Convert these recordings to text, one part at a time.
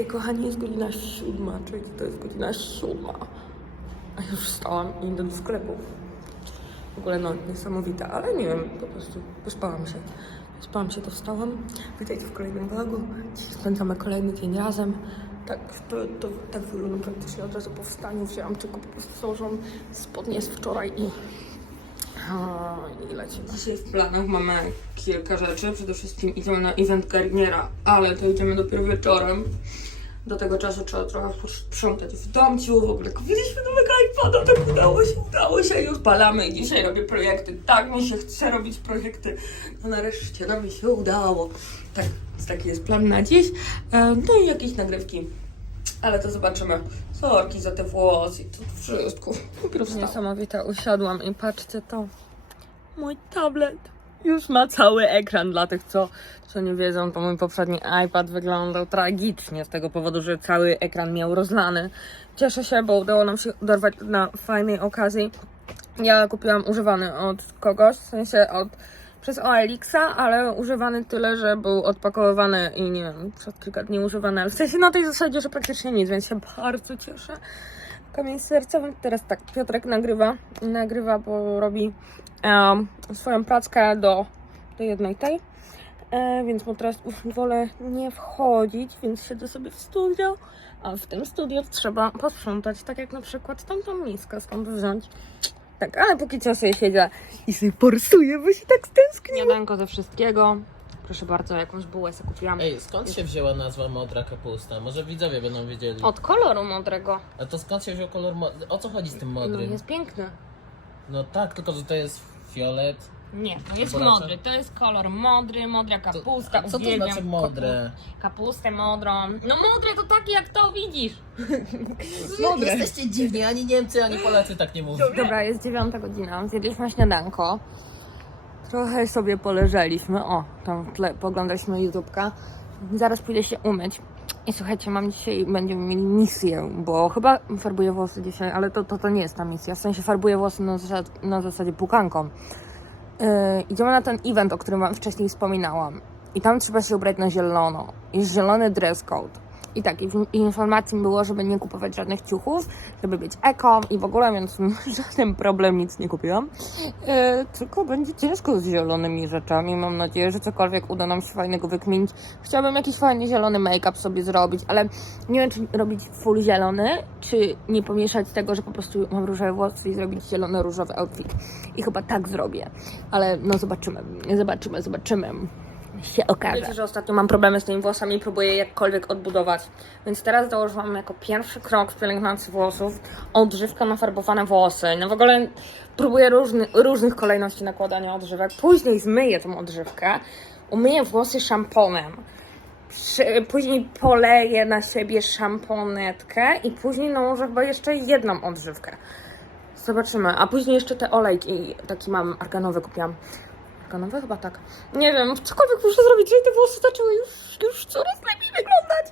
Hej kochani, jest godzina siódma, czyli to jest godzina siódma. A już wstałam i idę do sklepu. W ogóle no, niesamowite, ale nie wiem, po prostu wyspałam się. Wyspałam się, to wstałam. Witajcie w kolejnym vlogu. Dzisiaj spędzamy kolejny dzień razem. Tak, to, to tak wygląda praktycznie od razu po wstaniu. Wzięłam tylko po prostu założą spodnie z wczoraj i I lecimy. Dzisiaj w planach mamy kilka rzeczy. Przede wszystkim idziemy na event Garniera, ale to idziemy dopiero wieczorem. Do tego czasu trzeba trochę sprzątać w domciu. W ogóle kupiliśmy nowego iPada, tak udało się, udało się i odpalamy. I dzisiaj robię projekty. Tak mi się chce robić projekty. No nareszcie, no mi się udało. Tak, taki jest plan na dziś. No i jakieś nagrywki. Ale to zobaczymy. Sorki za te włosy, to wszystko. Dopiero Niesamowite, usiadłam i patrzcie to. Mój tablet już ma cały ekran dla tych, co, co nie wiedzą, to mój poprzedni iPad wyglądał tragicznie z tego powodu, że cały ekran miał rozlany. Cieszę się, bo udało nam się dorwać na fajnej okazji. Ja kupiłam używany od kogoś, w sensie od przez OLX-a, ale używany tyle, że był odpakowywany i nie wiem, przez kilka dni używany, ale w sensie na tej zasadzie, że praktycznie nic, więc się bardzo cieszę. Kamień sercowy. Teraz tak, Piotrek nagrywa, nagrywa, bo robi em, swoją prackę do, do jednej tej, e, więc mu teraz wolę nie wchodzić, więc siedzę sobie w studio, a w tym studio trzeba posprzątać, tak jak na przykład tamtą miskę skąd wziąć. Tak, ale póki co sobie siedzę i sobie porsuję, bo się tak stęskniłam. Śniadanko ze wszystkiego. Proszę bardzo, jakąś bułę sobie kupiłam. Ej, skąd się wzięła nazwa modra kapusta? Może widzowie będą wiedzieli. Od koloru modrego. A to skąd się wziął kolor modry? O co chodzi z tym No, modrym? jest piękny. No tak, tylko że to jest fiolet. Nie, to jest modry. To jest kolor modry, modra kapusta. a co to uwielbiam znaczy modre? kapu- Kapustę modrą. No modre to takie jak to widzisz. Modre. Jesteście dziwni, ani Niemcy, ani Polacy tak nie mówią. Dobra, jest dziewiąta godzina. Zjedliśmy śniadanko. Trochę sobie poleżeliśmy. O, tam w tle poglądaliśmy YouTube'ka. Zaraz pójdę się umyć. I słuchajcie, mam dzisiaj, będziemy mieli misję, bo chyba farbuję włosy dzisiaj, ale to, to, to nie jest ta misja. W sensie farbuję włosy na, na zasadzie pukanką. Yy, idziemy na ten event, o którym wam wcześniej wspominałam. I tam trzeba się ubrać na zielono. Jest zielony dress code. I tak, i w informacji było, żeby nie kupować żadnych ciuchów, żeby być eko i w ogóle, więc żaden problem, nic nie kupiłam. Yy, tylko będzie ciężko z zielonymi rzeczami. Mam nadzieję, że cokolwiek uda nam się fajnego wykminić. Chciałabym jakiś fajny zielony make-up sobie zrobić, ale nie wiem, czy robić full zielony, czy nie pomieszać tego, że po prostu mam różowe włosy i zrobić zielono-różowy outfit. I chyba tak zrobię. Ale no zobaczymy, zobaczymy, zobaczymy. Się okaże. Wiecie, że ostatnio mam problemy z tymi włosami i próbuję je jakkolwiek odbudować. Więc teraz założyłam jako pierwszy krok w pielęgnacji włosów odżywkę na farbowane włosy. No w ogóle próbuję różny, różnych kolejności nakładania odżywek. Później zmyję tą odżywkę, umyję włosy szamponem. Przy, później poleję na siebie szamponetkę i później nałożę chyba jeszcze jedną odżywkę. Zobaczymy. A później jeszcze te olejki taki mam arganowy kupiłam. Arganowy chyba tak. Nie wiem, cokolwiek muszę zrobić, żeby te włosy zaczęły już, już coraz lepiej wyglądać.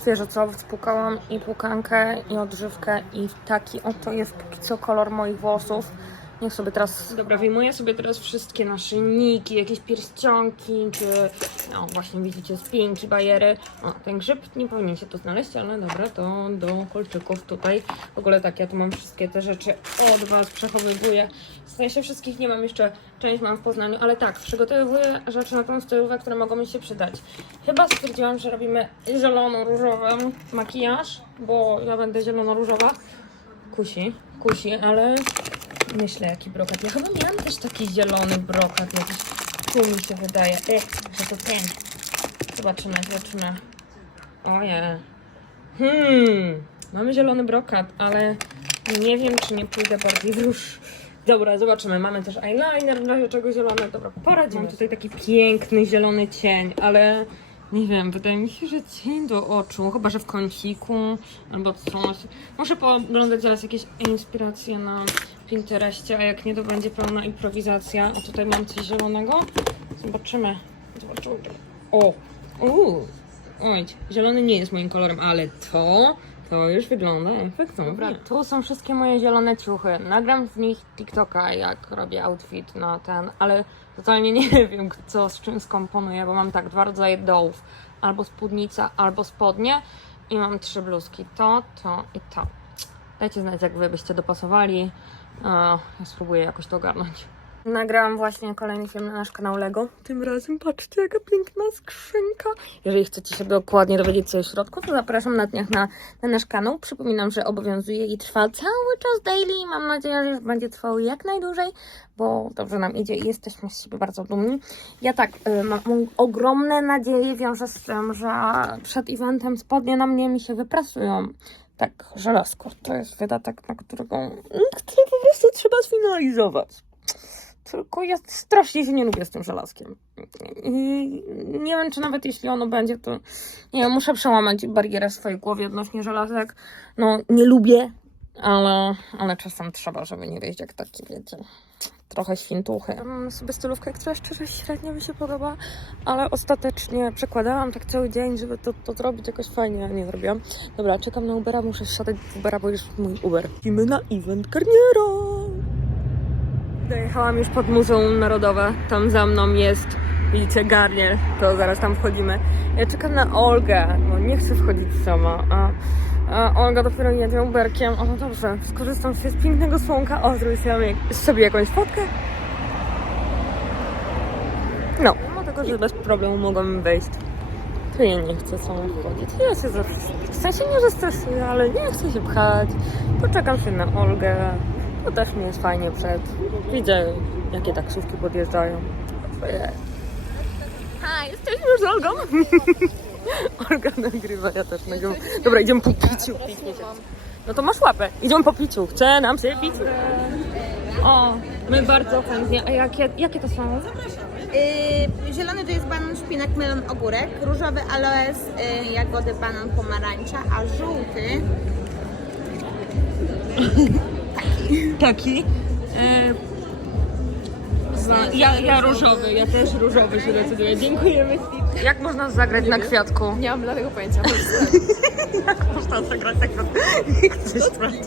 Świeżo co, spłukałam i płukankę i odżywkę i taki oto jest póki co kolor moich włosów. Niech sobie teraz... Dobra, wyjmuję sobie teraz wszystkie naszyjniki, jakieś pierścionki, czy... No właśnie widzicie, spinki, bajery. O, ten grzyb nie powinien się tu znaleźć, ale dobra, to do kolczyków tutaj. W ogóle tak, ja tu mam wszystkie te rzeczy od Was, przechowywuję. W sensie wszystkich nie mam jeszcze, część mam w Poznaniu, ale tak, przygotowuję rzeczy na tą stylówkę, które mogą mi się przydać. Chyba stwierdziłam, że robimy zielono-różowy makijaż, bo ja będę zielono-różowa. Kusi, kusi, ale myślę jaki brokat. Ja chyba miałam też taki zielony brokat jakiś. Tu mi się wydaje, e, że to ten. Zobaczymy, zobaczymy. Oje. Hmm, mamy zielony brokat, ale nie wiem, czy nie pójdę bardziej w róż. Dobra, zobaczymy. Mamy też eyeliner w razie czego zielony. Dobra, poradzimy. Mam tutaj taki piękny zielony cień, ale nie wiem, wydaje mi się, że cień do oczu, chyba że w kąciku albo coś. Muszę pooglądać zaraz jakieś inspiracje na Pinterestie, a jak nie, to będzie pełna improwizacja. O, tutaj mam coś zielonego. Zobaczymy. Zobaczymy. O! Uuu! Oj, zielony nie jest moim kolorem, ale to, to już wygląda efektownie. Dobra, tu są wszystkie moje zielone ciuchy. Nagram z nich TikToka, jak robię outfit na ten, ale totalnie nie wiem, co z czym skomponuję, bo mam tak dwa rodzaje dołów. albo spódnica, albo spodnie. I mam trzy bluzki. To, to i to. Dajcie znać, jak wy byście dopasowali. Ja spróbuję jakoś to ogarnąć. Nagrałam właśnie kolejny film na nasz kanał Lego. Tym razem patrzcie, jaka piękna skrzynka. Jeżeli chcecie się dokładnie dowiedzieć, co jest w środku, to zapraszam na dniach na, na nasz kanał. Przypominam, że obowiązuje i trwa cały czas daily. Mam nadzieję, że będzie trwał jak najdłużej, bo dobrze nam idzie i jesteśmy z siebie bardzo dumni. Ja tak, y, mam ogromne nadzieje, wiąże z tym, że przed eventem spodnie na mnie mi się wyprasują. Tak, żelazko. To jest wydatek, na którego, który po prostu trzeba sfinalizować. Tylko ja strasznie się nie lubię z tym żelazkiem. I nie wiem, czy nawet jeśli ono będzie, to nie wiem, muszę przełamać barierę w swojej głowie odnośnie żelazek. No, nie lubię, ale, ale czasem trzeba, żeby nie wejść jak taki, wiecie, trochę świntuchy. Mam sobie stylówkę, która szczerze średnio mi się podoba, ale ostatecznie przekładałam tak cały dzień, żeby to, to zrobić jakoś fajnie, a nie zrobiłam. Dobra, czekam na Ubera, muszę wsiadać w Ubera, bo już mój Uber. Idziemy na event Garniera! Dojechałam już pod Muzeum Narodowe. Tam za mną jest, widzicie, garnier. To zaraz tam wchodzimy. Ja czekam na Olgę. No nie chcę wchodzić sama. A, a Olga dopiero jedzie Uberkiem. O, no dobrze. Skorzystam się z pięknego słonka. O, zrobię sobie, jakąś fotkę. No, mimo tego, że bez problemu mogłam wejść. To ja nie chcę sama wchodzić. Ja się zawsze... W sensie nie, że stresuję, ale nie chcę się pchać. Poczekam się na Olgę. To też mi jest fajnie przed. Widzę, jakie taksówki podjeżdżają. Ha, jesteśmy już z Olgą. Olga nagrywa, ja też nagrywam. Dobra, idziemy po piciu. No to masz łapę. Idziemy po piciu. Chce nam się pić. O, my bardzo chętnie. A jakie, jakie to są? Yy, zielony to jest banan, szpinak, melon, ogórek. Różowy aloes, yy, jagody, banan, pomarańcza, a żółty Taki. E, za, ja, ja różowy, ja też różowy się decyduję. Dziękujemy. Jak można zagrać na kwiatku? Nie mam bladego pojęcia. Jak można zagrać na kwiatku? Nie chcę sprawdzić.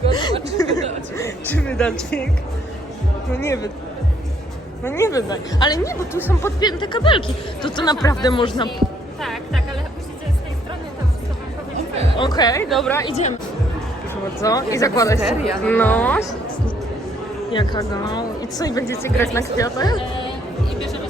Czy wydać dźwięk? No nie wydać. No nie wydać. Ale nie, bo tu są podpięte kabelki. To to naprawdę można... Tak, tak, ale musicie z tej strony to wszystko wam powiedzieć. Okej, dobra, idziemy. Co? I zakładać się. No. Jaka go. I co, i będziecie grać na kwiatach? I bierzemy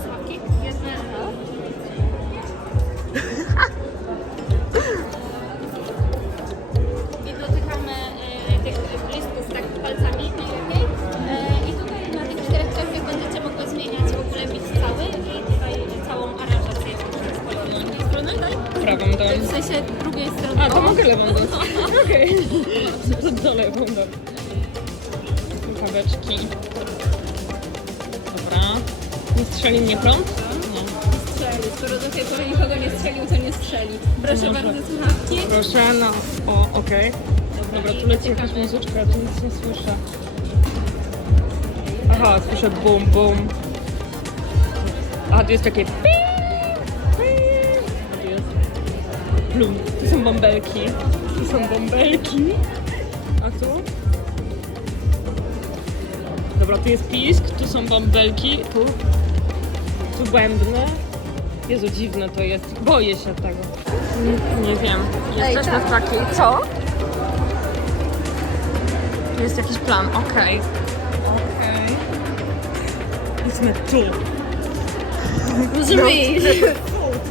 To do lewą dam. Kaweczki. Dobra. Nie strzeli mnie prąd? Nie. strzeli. Skoro do tej pory nikogo nie strzelił, to nie strzeli. Proszę Może. bardzo, słuchawki. Proszę, no. O, okej. Dobra, tu leci jakaś muzyczka, tu nic nie słyszę. Aha, słyszę bum, bum. A, tu jest takie tu jest plum. Tu są bąbelki. Tu są bąbelki. Dobra, tu jest pisk, tu są bąbelki, tu, tu bębny. Jezu, dziwne to jest. Boję się tego. Nie, nie wiem. Jesteśmy w takiej... Co? Tu jest jakiś plan, okej. Okej. Idźmy tu. Musimy iść.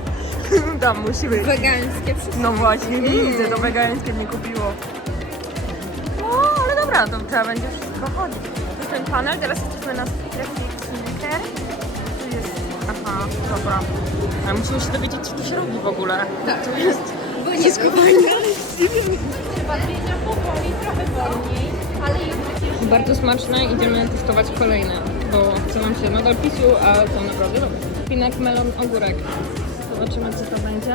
Tam musimy. Wegańskie wszystko. No właśnie, widzę, to wegańskie mnie kupiło. No, ale dobra, to trzeba będzie wszystko chodzić. Jest ten panel, teraz jesteśmy na Kinker. Tu jest... Aha, dobra. Ale musimy się dowiedzieć, co tu się robi w ogóle. Tak. Tu jest... Bo nie spokojnie. Trzeba biegać powoli, trochę wolniej, ale już Bardzo smaczne, idziemy testować kolejne, bo chce nam się nadal pisiu, a są naprawdę dobre. Pinek, melon, ogórek. Zobaczymy co to będzie.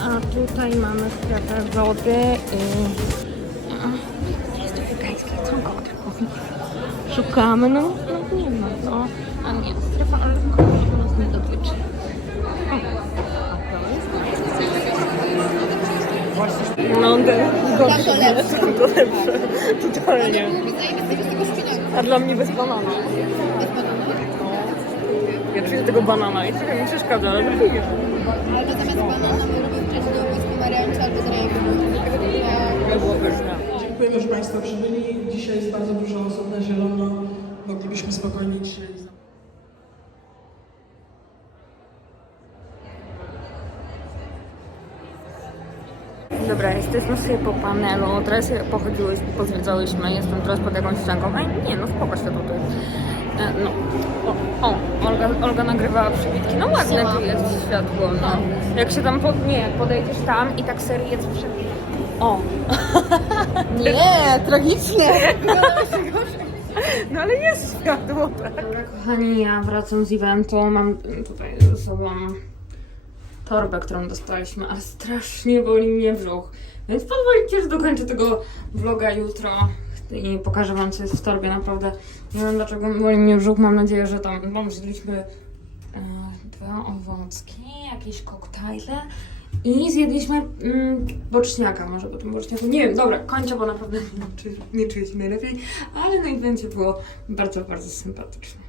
A tutaj mamy strefę wody i... A, jest to wegańskie, co on o tym mówi? Szukamy, no, no nie ma, no. A nie, strefa alkoholu nas nie dotyczy. No, ten gorszy, to lepsze. To lepsze, totalnie. A dla mnie bez banana. Ja się tego banana i trochę mi przeszkadza, ale lubię. Albo zamiast banana możemy wziąć do pomarańczy albo było pyszne. Dziękujemy, że Państwo przybyli. Dzisiaj jest bardzo dużo osób na zielono. Moglibyśmy spokojnie dzisiaj Dobra, jesteśmy sobie po panelu, trochę sobie pochodziłyśmy, pozwiedzałyśmy, jestem teraz pod jakąś ścianką. Ej, nie, no spoko się tutaj. E, no, o, o Olga, Olga nagrywała przebitki, no ładne tu jest światło, no. Jak się tam, pod, nie, podejdziesz tam i tak serii jest przebitki. O, Nie, tragicznie. no ale jest światło, tak. Kochani, ja wracam z eventu, mam tutaj ze sobą torbę, którą dostaliśmy, ale strasznie boli mnie brzuch. Więc pozwolicie, że dokończę tego vloga jutro i pokażę wam, co jest w torbie. Naprawdę nie wiem, dlaczego boli mnie brzuch. Mam nadzieję, że tam no, zjedliśmy dwa owocki, jakieś koktajle i zjedliśmy mm, boczniaka. Może po tym boczniaku. Nie wiem, dobra, kończę, bo naprawdę nie, czuję- nie czuję się najlepiej, ale na evencie było bardzo, bardzo sympatyczne.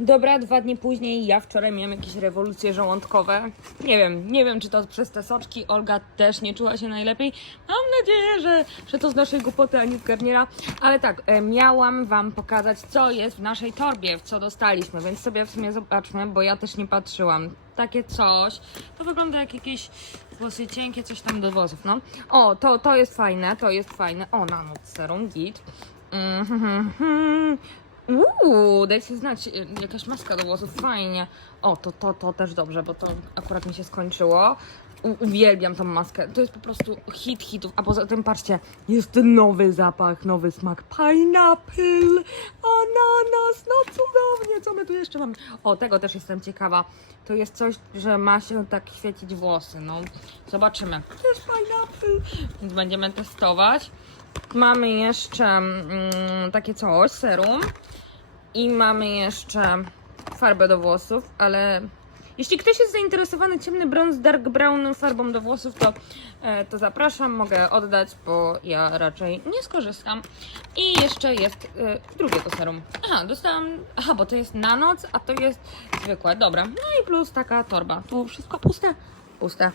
Dobra, dwa dni później ja wczoraj miałam jakieś rewolucje żołądkowe. Nie wiem, nie wiem czy to przez te soczki. Olga też nie czuła się najlepiej. Mam nadzieję, że, że to z naszej głupoty, a nie z garniera. Ale tak, e, miałam wam pokazać, co jest w naszej torbie, w co dostaliśmy, więc sobie w sumie zobaczmy, bo ja też nie patrzyłam. Takie coś, to wygląda jak jakieś włosy cienkie, coś tam do włosów, no. O, to, to jest fajne, to jest fajne. O, na noc serum, git. Mhm. Uuu, dajcie znać, y, jakaś maska do włosów, fajnie. O, to, to, to też dobrze, bo to akurat mi się skończyło. U, uwielbiam tą maskę, to jest po prostu hit hitów, a poza tym patrzcie, jest nowy zapach, nowy smak, pineapple, ananas, no cudownie, co my tu jeszcze mamy? O, tego też jestem ciekawa, to jest coś, że ma się tak świecić włosy, no zobaczymy. Jest pineapple, więc będziemy testować. Mamy jeszcze mm, takie coś, serum. I mamy jeszcze farbę do włosów, ale jeśli ktoś jest zainteresowany ciemny brąz, dark brown farbą do włosów, to, e, to zapraszam, mogę oddać, bo ja raczej nie skorzystam. I jeszcze jest e, drugie to serum. Aha, dostałam, aha, bo to jest na noc, a to jest zwykłe, dobra. No i plus taka torba. Tu wszystko puste? Puste.